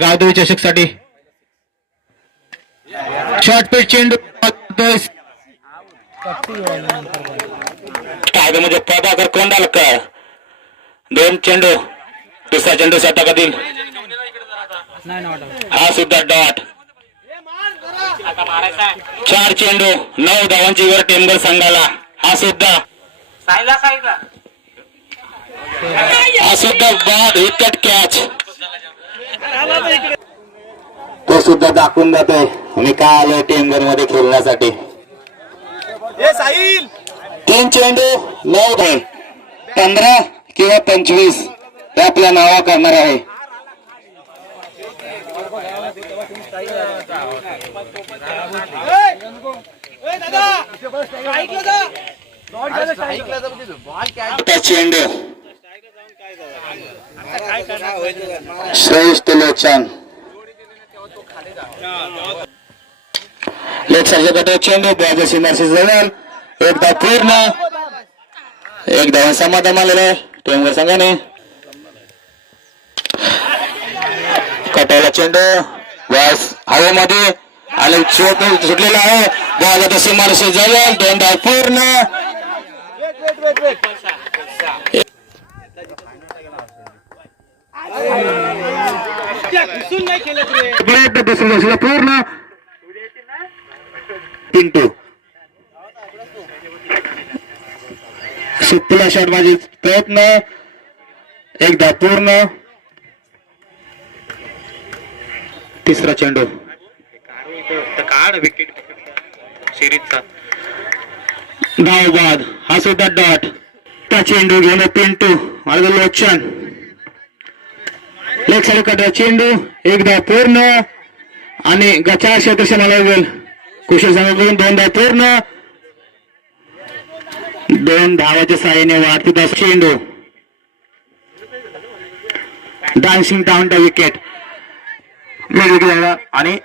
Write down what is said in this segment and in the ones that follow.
Gavdevi चषकसाठी short pitch चेंडू म्हणजे प्रभाकर कोंडालकर. दोन चेंडू. दुसरा चेंडू षटकातील हा सुद्धा डॉट. चार चेंडू. नऊ धावांची वर टेंबर संघाला. हा सुद्धा. हा सुद्धा बाद विकेट कॅच तो सुद्धा दाखवून जातोय. मी काय आलोय टेंबरमध्ये खेळण्यासाठी? तीन चेंडू नऊ धाव पंधरा किंवा पंचवीस हे आपल्या नावा करणार आहे. त्या चेंडू. श्रेष्ठ लोचन लेट गटात चेंडू बॅग सिनारशी जवळ एकदा पूर्ण एक धावून समाधान आलेलं आहे. टेमगर संघाने कटाला चेंडू बॉस हवेमध्ये. आणि चोट सुटलेला आहे. बॉल आता सीमारशी जवळ दोन धाव पूर्ण. प्रयत्न बसून पूर्ण पिंटू सुप्पला शॉट माझे प्रयत्न एकदा पूर्ण तिसरा चेंडू काढ विकेट सिरीजचा धावबाद हा सुद्धा डॉट त्या चेंडू घेऊन पिंटू माझं लोचन लेग साईड कट चेंडू एकदा पूर्ण आणि गचा क्षेत्रक्षणाला वेल कुशल संघाकडून दोन धाव पूर्ण. दोन धावाच्या साहाय्याने वाढते दास चेंडू. डान्सिंग डाऊन द विकेट वेगवेगळ्या आणि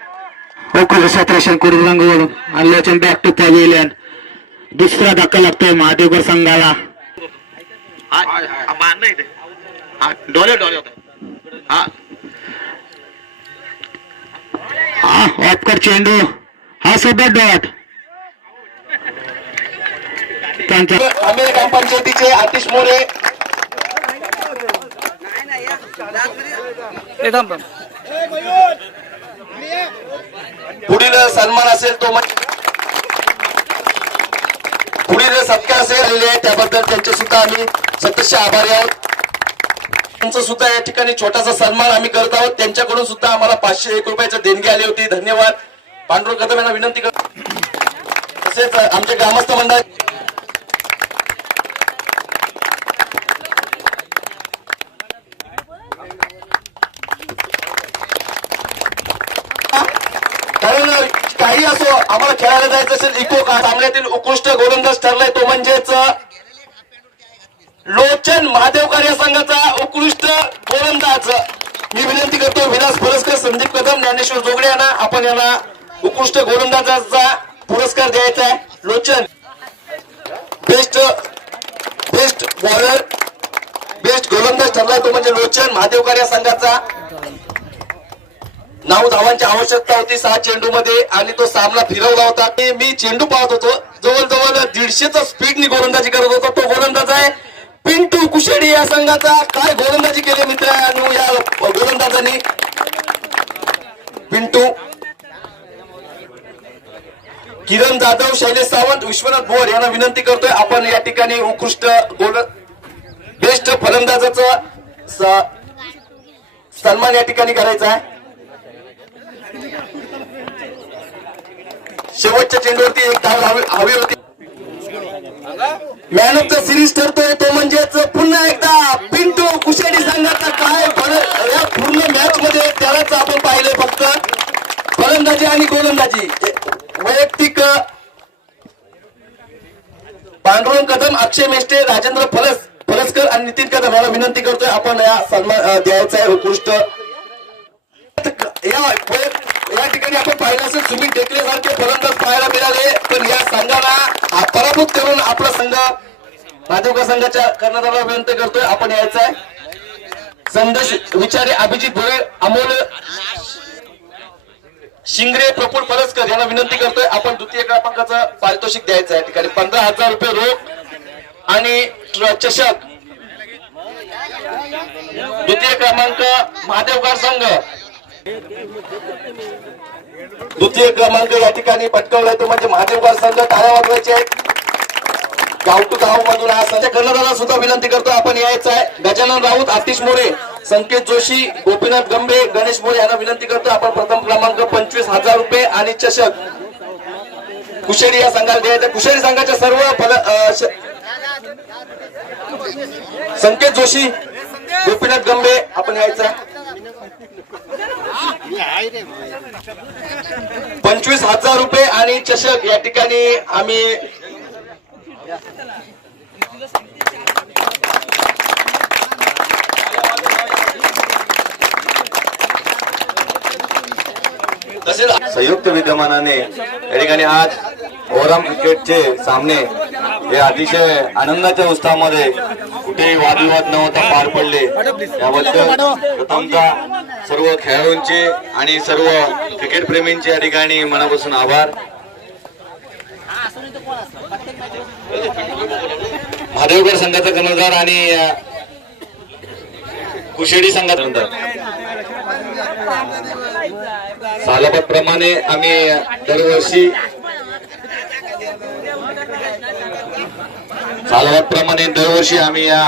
ओकुल सतराशन करून रंगवून आणि लोचन बॅक टू पवेलियन दुसरा धक्का लागतोय महादेवकर संघाला. डोले डोले होते. हा हा ऑफकर चेंडू. हा सुद्धा डॉट. ग्रामपंचायतीचे आतिश मोरे. पुढील सन्मान असेल तो म्हणजे पुढील सत्कार असेल. त्याबद्दल त्यांचे सुद्धा आम्ही सतस्य आभारी आहोत. त्यांचा सुद्धा या ठिकाणी छोटासा सन्मान आम्ही करत आहोत. त्यांच्याकडून सुद्धा आम्हाला पाचशे एक रुपयाची देणगी आली होती. धन्यवाद. पांडुर कदम यांना विनंती करतो. तसेच आमचे ग्रामस्थ मंडळ काही असो आम्हाला खेळायला जायचं असेल इको का सामन्यातील उत्कृष्ट गोलंदाज ठरलाय तो म्हणजेच लोचन महादेवकर या संघाचा उत्कृष्ट गोलंदाज. मी विनंती करतो विलास पुरस्कार संदीप कदम ज्ञानेश्वर जोगडे यांना आपण यांना उत्कृष्ट गोलंदाजाचा पुरस्कार द्यायचा आहे. Lochan best best bowler best गोलंदाज ठरला तो म्हणजे लोचन महादेवकर या संघाचा. नऊ धावांची आवश्यकता होती सहा चेंडू मध्ये आणि तो सामना फिरवला होता. ते मी चेंडू पाहत होतो. जवळजवळ दीडशेचा स्पीडनी गोलंदाजी करत होता. तो गोलंदाज आहे पिंटू कुशेडी या संघाचा काय गोलंदाजी केली मित्रांनो या गोलंदाजांनी? पिंटू. किरण जाधव शैलेश सावंत विश्वनाथ भोर यांना विनंती करतोय. आपण या ठिकाणी उत्कृष्ट गोल बेस्ट फलंदाजाचा सन्मान या ठिकाणी करायचा आहे. शेवटच्या चेंडूवरती एक धाव हवी होती. मॅन ऑफ द सिरीज ठरतोय तो म्हणजेच पुन्हा एकदा पिंटू कुशेडी संघाचा काय या पूर्ण मॅच मध्ये त्यालाच आपण पाहिलंय फक्त. फलंदाजी आणि गोलंदाजी. वैयक्तिक पांडुरंग कदम अक्षय मेष्टे राजेंद्र फलस फलसकर आणि नितीन कदम याला विनंती करतोय आपण या सन्मान द्यायचा आहे उत्कृष्ट. या वैयक्तिक या ठिकाणी आपण पाहिलं असेल सुनील टेकले सारखे फलंदाज पाहायला मिळाले. पण या संघाला पराभूत करून आपला संघ माधवका संघाच्या कर्णधाराला विनंती करतोय. आपण यायचं आहे संदेश विचारे अभिजित भोळे अमोल शिंगरे प्रफुल परस्कर यांना विनंती करतोय. आपण द्वितीय क्रमांकाचं पारितोषिक द्यायचं आहे या ठिकाणी. पंधरा हजार रुपये रोख आणि चषक. द्वितीय क्रमांक महादेवगार संघ. द्वितीय क्रमांक या ठिकाणी पटकवलाय तो म्हणजे महादेवकर संघ टाळ्या वाजवायचे आहेत. गाव टू गाव मधून हा संघ कर्णधाराला सुद्धा विनंती करतो आपण यायचं आहे. गजानन राऊत आतिश मोरे संकेत जोशी गोपीनाथ गंभे गणेश मोरे यांना विनंती करतो आपण प्रथम क्रमांक पंचवीस हजार रुपये आणि चषक. कुशेडी या संघाला द्यायचं आहे. कुशेडी संघाच्या सर्व फल संकेत जोशी गोपीनाथ गंभे आपण यायचं पंचवीस हजार रुपये आणि चषक या ठिकाणी आम्ही तसेच संयुक्त विद्यमानाने या ठिकाणी आज ओरम क्रिकेटचे सामने हे अतिशय आनंदाच्या उत्साहामध्ये कुठेही वादविवाद न होता पार पडले. याबद्दल प्रथमतः सर्व खेळाडूंचे आणि सर्व क्रिकेट प्रेमींचे या ठिकाणी मनापासून आभार. महादेवगड संघाचा कर्णधार आणि कुशेडी संघाचा कर्णधार सालाबाद प्रमाणे आम्ही दरवर्षी सालाबाद प्रमाणे दरवर्षी आम्ही या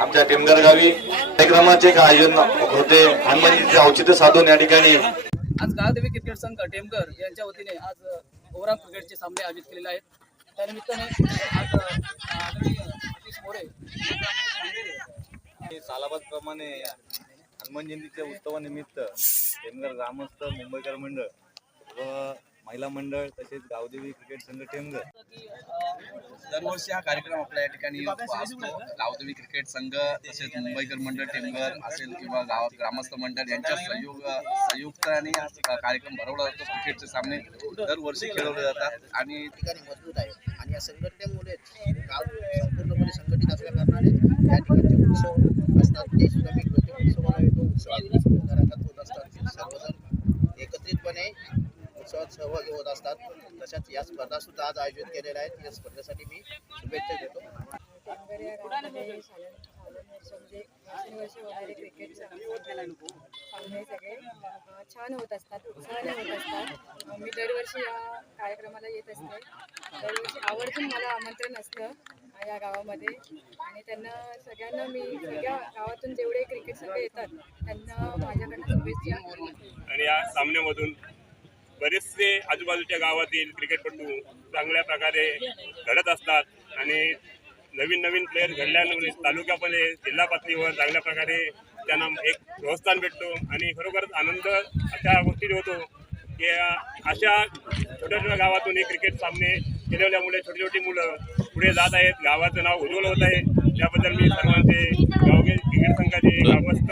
आमच्या टेमगर गावी कार्यक्रमाचे एक आयोजन होते. हनुमानजीचे औचित्य साधून या ठिकाणी आज गाळदेवी क्रिकेट संघ टेमकर यांच्या वतीने आज ओव्हरऑल क्रिकेटचे सामने आयोजित केलेले आहेत. त्यानिमित्ताने आज आदरणीय आतिश मोरे सालाबाद प्रमाणे हनुमान जयंतीच्या उत्सवानिमित्त टेमघर ग्रामस्थ मुंबईकर मंडळ व महिला मंडळ तसेच गावदेवी क्रिकेट संघ टेमघर. दरवर्षी हा कार्यक्रम आपल्या या ठिकाणी असतो गावदेवी क्रिकेट संघ तसेच मुंबईकर मंडळ टेमघर असेल किंवा गाव ग्रामस्थ मंडळ यांच्या सहयोग संयुक्ताने हा कार्यक्रम भरवला जातो क्रिकेटचे सामने. दरवर्षी खेळवले जातात आणि ठिकाणी मजबूत आहे. आणि या संघटनेमुळेच गाव संपूर्णपणे संघटित असल्या कारणाने या ठिकाणचे उत्सव असतात ते सुद्धा मी प्रत्येक उत्सवाला येतो उत्सवात घरात होत असतात सर्वजण एकत्रितपणे उत्सवात सहभागी होत असतात तशाच या स्पर्धा सुद्धा आज आयोजित केलेल्या आहेत. या स्पर्धेसाठी मी शुभेच्छा देतो. म्हणजे सगळे छान होत असतात उत्साहाने होत असतात. मी दरवर्षी या कार्यक्रमाला येत असते. दरवर्षी आवर्जून मला आमंत्रण असतं या गावामध्ये. आणि त्यांना सगळ्यांना मी सगळ्या गावातून जेवढे क्रिकेट संघ येतात त्यांना माझ्याकडनं शुभेच्छा. आणि या सामन्यामधून बरेचसे आजूबाजूच्या गावातील क्रिकेटपटू चांगल्या प्रकारे घडत असतात आणि नवीन नवीन प्लेयर घडल्यामुळे म्हणजे तालुक्यामध्ये जिल्हा पातळीवर चांगल्या प्रकारे त्यांना एक प्रोत्साहन भेटतो आणि खरोखरच आनंद अशा गोष्टी होतो की अशा छोट्या छोट्या गावातून हे क्रिकेट सामने खेळवल्यामुळे छोटी छोटी मुलं पुढे जात आहेत. गावाचं नाव उज्ज्वल होत आहे. त्याबद्दल मी सर्वांचे गावगे क्रिकेट संघाचे ग्रामस्थ